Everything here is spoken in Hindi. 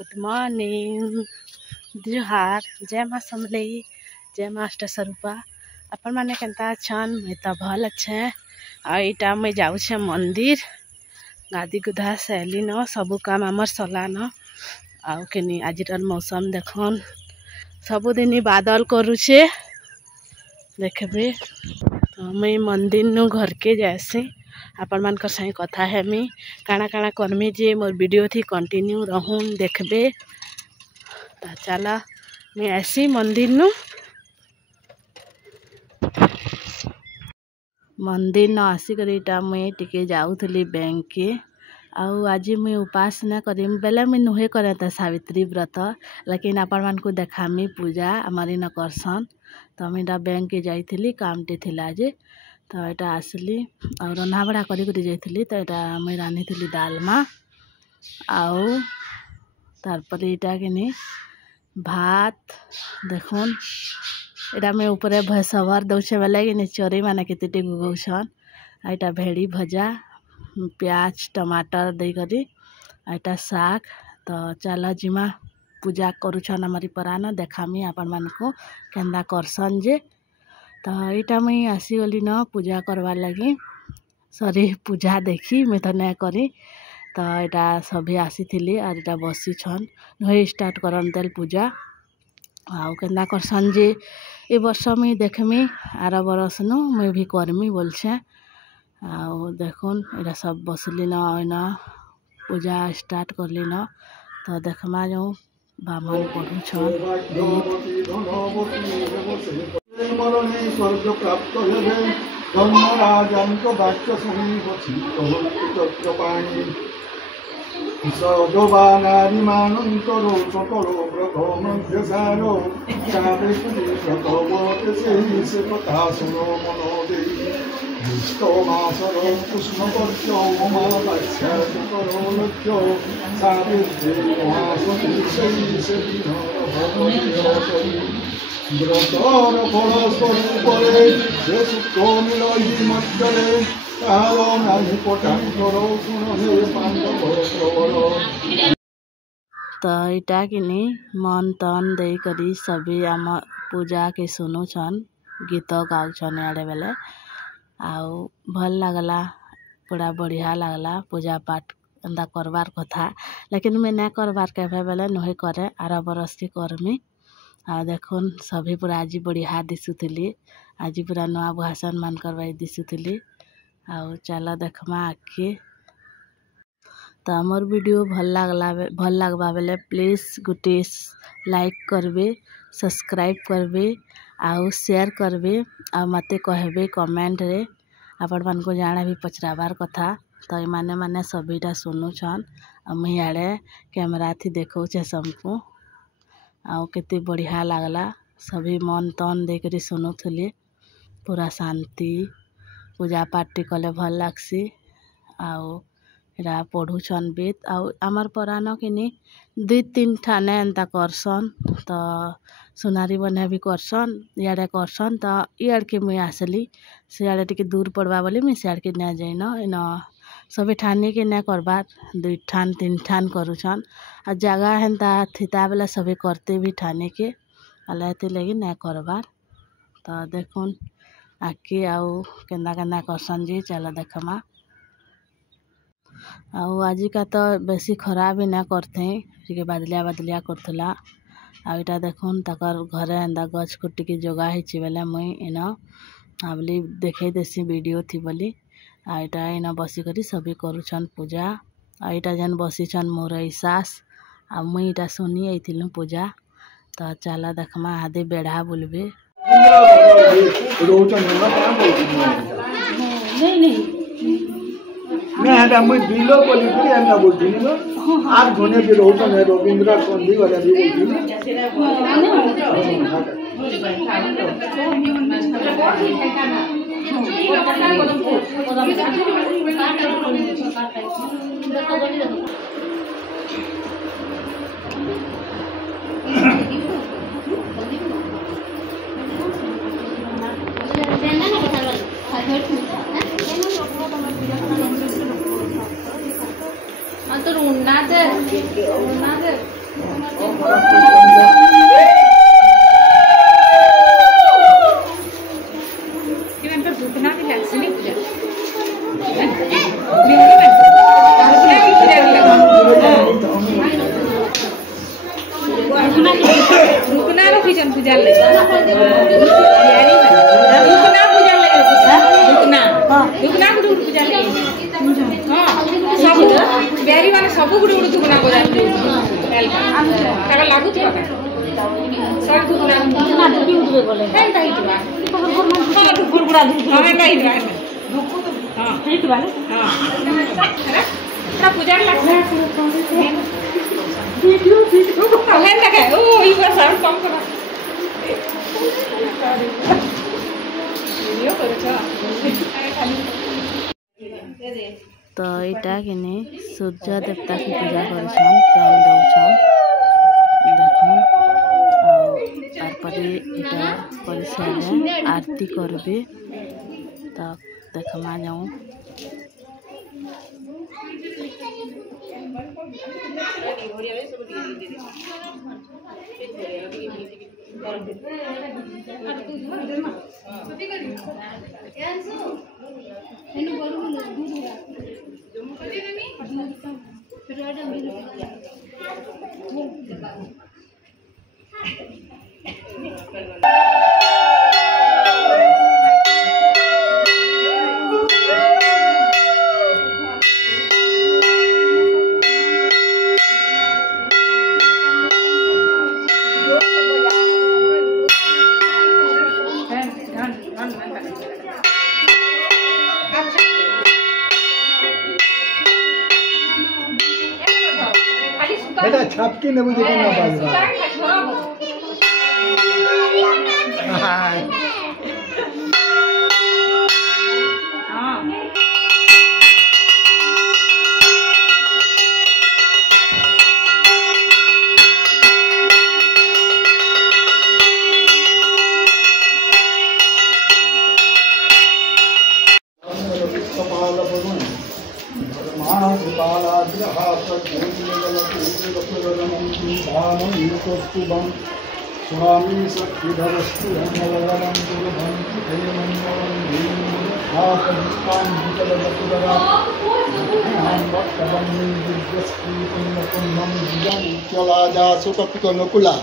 गुड मॉर्निंग जुहार जय माँ समलई जय माँ अष्टस्वरूपा अपन माने केनता छन मैं तो भल अच्छे आईटा मैं जाऊ छे मंदिर गादी गुधा सैली न सबू काम आमर सलान आउ केनी आज मौसम देखन सबुदिन बादल करुचे देखबे तो मैं मंदिर नु घर के जैसे आपण मान संगे कथा हेमी काଣା काଣା करमी जे मोर वीडियो थी कंटिन्यू रहून देखबे ता चला मैं ऐसी मंदिर नु मंदिर न आसिकरीटा मुई टिके जाऊथली बैंक के आउ आज मुई उपास न करीम बेले मुई नुहे करे त सावित्री व्रत लेकिन आपण मान को देखामी पूजा हमारी न करसन तो मुईटा बैंक के जाइथली कामटे थिला जे तो यहाँ आसली और रन्हा बड़ा करी जाइथली तो यहाँ मुई रानी थी डालमा आउ तारपर इटा के भात देखुन यहाँ मैं ऊपर भैंसवर दौचे बेले कि चोरी माने केते गुगौछन यहाँ भेड़ी भजा प्याज टमाटर दे करी यहाँ साग तो चल जिमा पूजा करुछन हमारी परान देखामी आपण मान को केन्दा करसन जे तो यहाँ मुई आसीगली न पूजा करवार लगी सॉरी पूजा देखी मैं तो नहीं करी तो यहाँ सभी आसी थी और यहाँ बसी छन नुहे स्टार्ट करन तेल पूजा आउ केन्दा करसन जे ए वर्ष मुई देखमी आर बरस नु मुई भी करमी बोलछे आउ देखुन यहाँ सब बसली न पूजा स्टार्ट करली न तो देखमा जो ब्राह्मण पढ़ू मरणे स्वर्ग प्राप्त हेबे धर्मराजांक वाक्य शुणी पाणी सदवानारिमानंतरो सकरो ब्रह्मध्यसारो चापे प्रतवते से कथा सुनो मनो देवी विष्टमासरो पुष्पपर्चो ममावास्या करो लक्ष्यो सावित्रे महासती से व्रतर फल स्वरूपरे से शुक्र मिलई मज्जरे तारो नाही पटांकर सुन हे पांडव प्रवर तो इटा किनी मन तन दे करी सभी आम पूजा के सुनु छन गीत गाउ छन आड़े बेले आउ भल लगला पूरा बढ़िया लगला पूजा पाठ एंदा करवार कथा लेकिन मैं नहीं करवार के बेले नुहे करे आर बरस की करमी आ देखुन सभी पूरा आज बढ़िया दिशुली आज पूरा नुआ भाषण मान करवाई दिशुली आउ चल देखमा आगे तो आमर वीडियो भल लगवा बेले प्लीज गोटे लाइक करबे सब्सक्राइब करबे आउ शेयर करबे आ मते कहबे कमेंट रे आपण मान को जाना भी पचराबार कथा तो माने माने सभीटा सुनु छन मुई आड़े कैमरा थी देखो छे सबको आउ केते बढ़िया लगला सभी मन तन देकरी सुनुथली पूरा शांति पूजा पाठ कले भल लागसी आउ एरा पढ़ुछन बेत आउ आमर परान किनी 2-3 ठाने एंता करसन तो सुनारी बने भी करसन इे करसन तो इड़ के मुई आसली सियाड़े टिके दूर पड़वा बोली मुई सियाड़ के ना जाइन इन सभी ठानी के ना करबार 2 ठान 3 ठान करुछन आ जगह हेन्ता थिता बेला सभी करते भी ठाने के अलाते लगी ना करबार तो देखुन आके आउ केन्दा केन्दा करसन जी चल देखमा आउ आज का तो बेसी खराब भी ना करते टिके बादलिया बादलिया करथला आ इटा देखुन तकर घरे एंदा गछ कुट्टी के जोगा हेछि बेले मुई इन आबली देखे देसी वीडियो थी बोली आ इटा इन बसी करी सभी करुछन पूजा आ इटा जन बसी छन मोर सास आ मुई इटा सुनी आइथिलु पूजा तो चला देखमा आदे बेढ़ा बुलबे मैं हटा मैं बिलो बोली फिर एंदा बोलती ना आज घने भी रोचन है रविंद्र संधि वाला भी बोलती तो सब गुड़ गुड़ दुगुना को लागू सब दुगुना पूजा तो इटा किनी सूर्य देवता की पूजा करछन पेन दउछन देखन तारपरे इटा परिसारे आरती करबे तो देखमा जाऊं बेटा छपकी ने मुझे करना पड़ेगा स्वामी सखीधरस्तु धर्मवरम सुकुला